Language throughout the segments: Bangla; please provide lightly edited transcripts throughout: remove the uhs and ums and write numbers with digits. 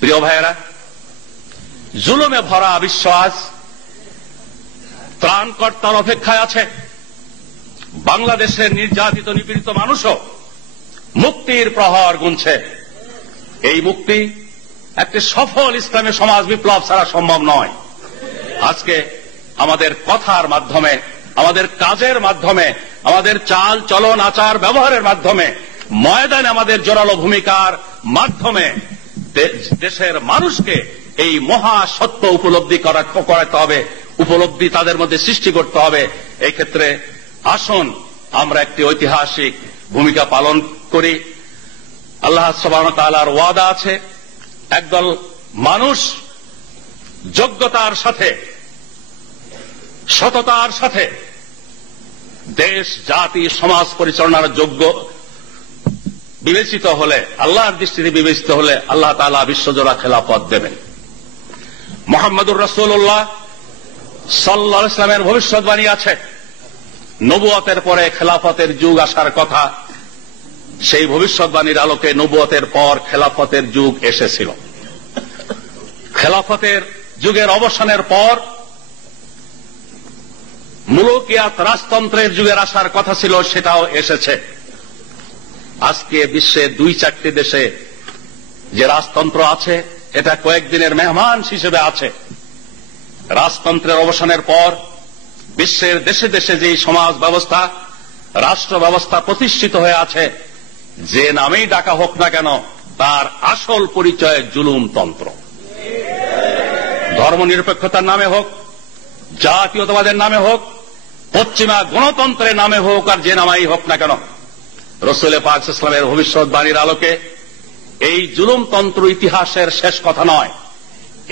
প্রিয় ভাইয়েরা, জুলুমে ভরা বিশ্ব আজ ত্রাণকর্তার অপেক্ষায় আছে। বাংলাদেশের নির্যাতিত নিপীড়িত মানুষও মুক্তির প্রহর গুনছে। এই মুক্তি একটি সফল ইসলামী সমাজ বিপ্লব ছাড়া সম্ভব নয়। আজকে আমাদের কথার মাধ্যমে, আমাদের কাজের মাধ্যমে, আমাদের চাল চলন আচার ব্যবহারের মাধ্যমে, ময়দানে আমাদের জোরালো ভূমিকার মাধ্যমে দেশের মানুষকে এই মহা সত্য উপলব্ধি করাতে হবে, উপলব্ধি তাদের মধ্যে সৃষ্টি করতে হবে। এই ক্ষেত্রে আসুন আমরা একটি ঐতিহাসিক ভূমিকা পালন করি। আল্লাহ সুবহানাহু ওয়া তাআলার ওয়াদা আছে, একদল মানুষ যোগ্যতার সাথে, সততার সাথে দেশ জাতি সমাজ পরিচালনার যোগ্য বিবেচিত হলে, আল্লাহর দৃষ্টিতে বিবেচিত হলে আল্লাহ তাআলা বিশ্বজোড়া খেলাফত দেবেন। মুহাম্মদুর রাসূলুল্লাহ সাল্লাল্লাহু আলাইহি ওয়াসাল্লামের ভবিষ্যৎবাণী আছে, নবুয়তের পরে খেলাফতের যুগ আসার কথা। সেই ভবিষ্যৎবাণীর আলোকে নবুয়তের পর খেলাফতের যুগ এসেছিল। খেলাফতের যুগের অবসানের পর মুলুকিয়াত রাজতন্ত্রের যুগের আসার কথা ছিল, সেটাও এসেছে। আজকে বিশ্বে 2-4টি দেশে যে রাজতন্ত্র আছে, এটা কয়েকদিনের মেহমান হিসেবে আছে। রাজতন্ত্রের অবসানের পর বিশ্বের দেশে দেশে যে সমাজ ব্যবস্থা, রাষ্ট্র ব্যবস্থা প্রতিষ্ঠিত হয়ে আছে, যে নামেই ডাকা হোক না কেন, তার আসল পরিচয় জুলুমতন্ত্র। ধর্মনিরপেক্ষতার নামে হোক, জাতীয়তাবাদের নামে হোক, পশ্চিমা গণতন্ত্রের নামে হোক, আর যে নামেই হোক না কেন, রাসূল পাক সাল্লাল্লাহু আলাইহি ওয়াসাল্লামের ভবিষ্যৎবাণীর আলোকে এই জুলুমতন্ত্র ইতিহাসের শেষ কথা নয়,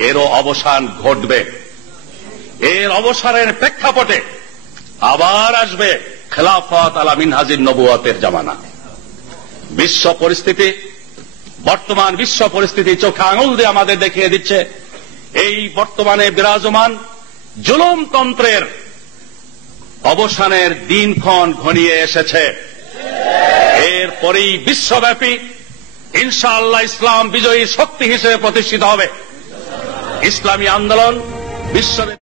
এরও অবসান ঘটবে। এর অবসানের প্রেক্ষাপটে আবার আসবে খেলাফত আলা মিনহাজিন নবুয়তের জামানা। বিশ্ব পরিস্থিতি, বর্তমান বিশ্ব পরিস্থিতি চোখে আঙুল দিয়ে আমাদের দেখিয়ে দিচ্ছে, এই বর্তমানে বিরাজমান জুলুমতন্ত্রের অবসানের দিনক্ষণ ঘনিয়ে এসেছে। এরপরেই বিশ্বব্যাপী ইনশাআল্লাহ ইসলাম বিজয়ী শক্তি হিসেবে প্রতিষ্ঠিত হবে। ইসলামী আন্দোলন বিশ্বব্যাপী